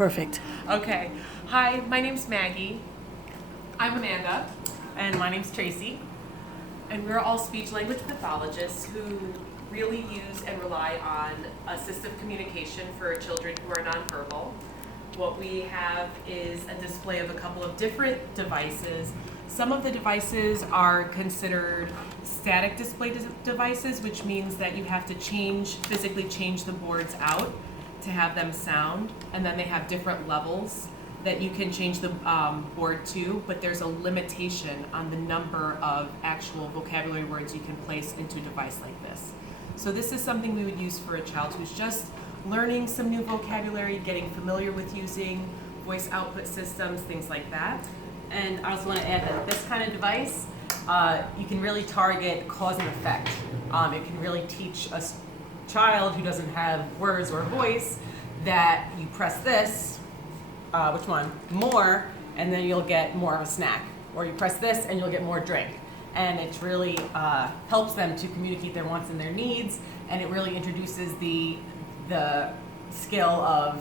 Perfect. Okay. Hi, my name's Maggie. I'm Amanda. And my name's Tracy. And we're all speech language pathologists who really use and rely on assistive communication for children who are nonverbal. What we have is a display of a couple of different devices. Some of the devices are considered static display devices, which means that you have to physically change the boards out to have them sound, and then they have different levels that you can change the board to, but there's a limitation on the number of actual vocabulary words you can place into a device like this. So this is something we would use for a child who's just learning some new vocabulary, getting familiar with using voice output systems, things like that. And I also want to add that this kind of device, you can really target cause and effect. It can really teach a child who doesn't have words or voice that you press this, which one? More, and then you'll get more of a snack. Or you press this and you'll get more drink. And it really helps them to communicate their wants and their needs, and it really introduces the skill of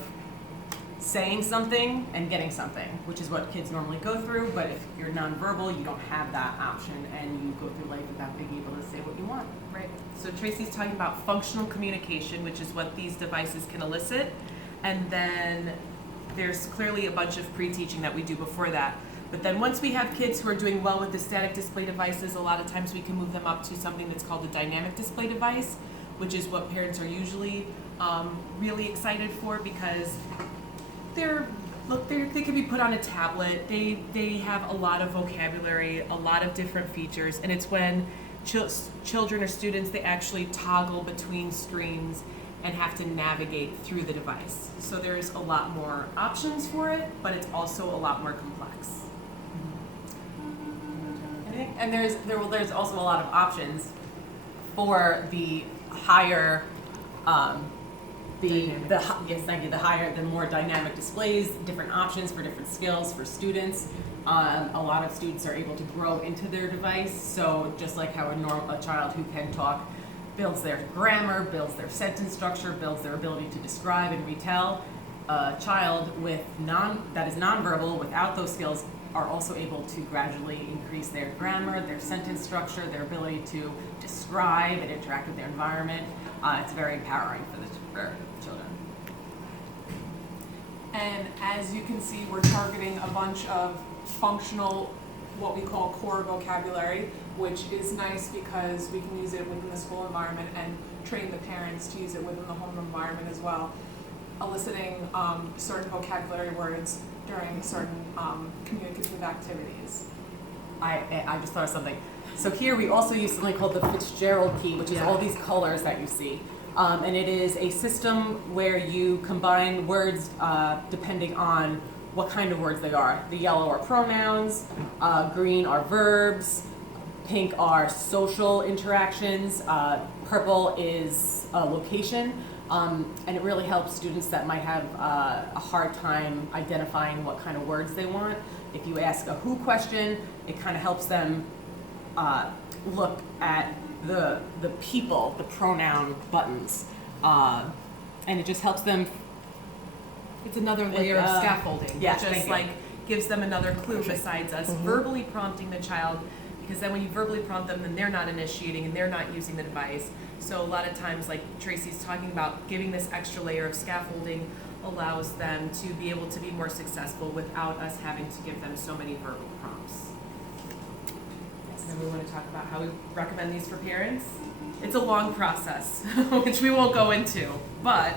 saying something and getting something, which is what kids normally go through, but if you're nonverbal, you don't have that option, and you go through life without being able to say what you want. Right. So Tracy's talking about functional communication, which is what these devices can elicit, and then there's clearly a bunch of pre-teaching that we do before that. But then once we have kids who are doing well with the static display devices, a lot of times we can move them up to something that's called a dynamic display device, which is what parents are usually really excited for, because they can be put on a tablet. They have a lot of vocabulary, a lot of different features, and it's when children or students, they actually toggle between screens and have to navigate through the device. So there's a lot more options for it, but it's also a lot more complex. And there's also a lot of options for the higher, the more dynamic displays, different options for different skills for students. A lot of students are able to grow into their device. So just like how a child who can talk builds their grammar, builds their sentence structure, builds their ability to describe and retell, a child that is nonverbal without those skills are also able to gradually increase their grammar, their sentence structure, their ability to describe and interact with their environment. It's very empowering for children. And as you can see, we're targeting a bunch of functional, what we call core vocabulary, which is nice because we can use it within the school environment and train the parents to use it within the home environment as well, eliciting certain vocabulary words during certain communicative activities. I just thought of something. So here we also use something called the Fitzgerald key, which is all these colors that you see. And it is a system where you combine words depending on what kind of words they are. The yellow are pronouns, green are verbs, pink are social interactions, purple is location. And it really helps students that might have a hard time identifying what kind of words they want. If you ask a who question, it kind of helps them look at the people, the pronoun buttons. And it just helps them. It's another layer of scaffolding. Yes, It just gives them another clue besides us verbally prompting the child, because then when you verbally prompt them, then they're not initiating and they're not using the device. So a lot of times, like Tracy's talking about, giving this extra layer of scaffolding allows them to be able to be more successful without us having to give them so many verbal prompts. Yes. And we want to talk about how we recommend these for parents. It's a long process, which we won't go into, but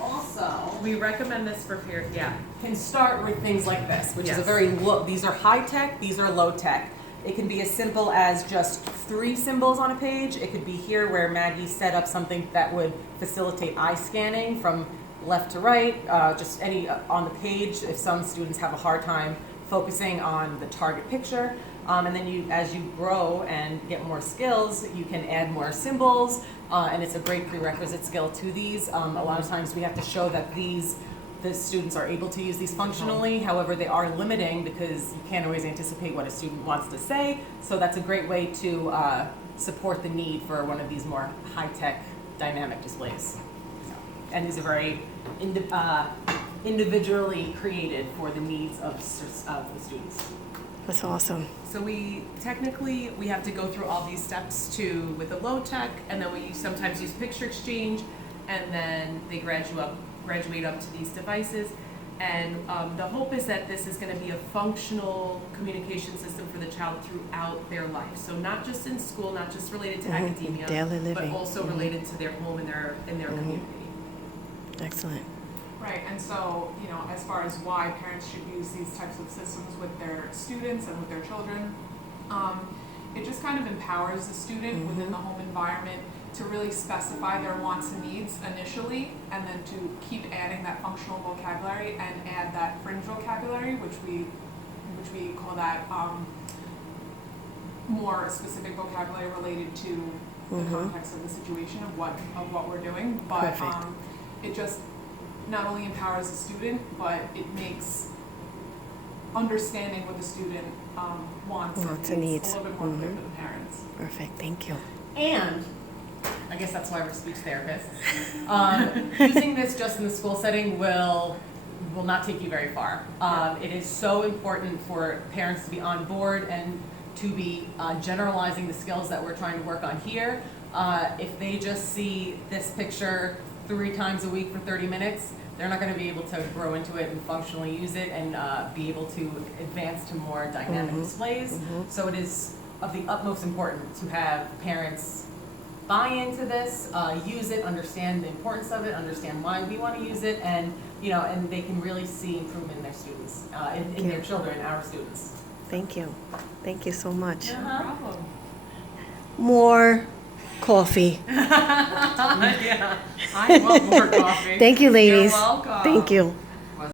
Also, we recommend this for parents. Yeah. Can start with things like this, which is a very low. These are high tech. These are low tech. It can be as simple as just 3 symbols on a page. It could be here where Maggie set up something that would facilitate eye scanning from left to right, just any on the page if some students have a hard time focusing on the target picture. And then as you grow and get more skills, you can add more symbols, and it's a great prerequisite skill to these. A lot of times we have to show that the students are able to use these functionally. However, they are limiting because you can't always anticipate what a student wants to say. So that's a great way to support the need for one of these more high-tech dynamic displays. and is a very individually created for the needs of the students. That's awesome. So we have to go through all these steps with the low tech, and then we sometimes use picture exchange, and then they graduate up to these devices. And the hope is that this is going to be a functional communication system for the child throughout their life. So not just in school, not just related to academia, Daily living. but also related to their home and their community. Excellent. Right, and so, you know, as far as why parents should use these types of systems with their students and with their children, it just kind of empowers the student within the home environment to really specify their wants and needs initially, and then to keep adding that functional vocabulary and add that fringe vocabulary, which we call that more specific vocabulary related to the context of the situation of what we're doing. But Perfect. It just not only empowers the student, but it makes understanding what the student wants and needs. a little bit more clear for the parents. Perfect. Thank you. And I guess that's why we're speech therapists. Using this just in the school setting will not take you very far. It is so important for parents to be on board and to be generalizing the skills that we're trying to work on here. If they just see this picture 3 times a week for 30 minutes, they're not going to be able to grow into it and functionally use it and be able to advance to more dynamic displays. So it is of the utmost importance to have parents buy into this, use it, understand the importance of it, understand why we want to use it, and and they can really see improvement in their students, in their children, our students. Thank you. Thank you so much. No problem. More coffee. Yeah, I want more coffee. Thank you, ladies. You're welcome. Thank you.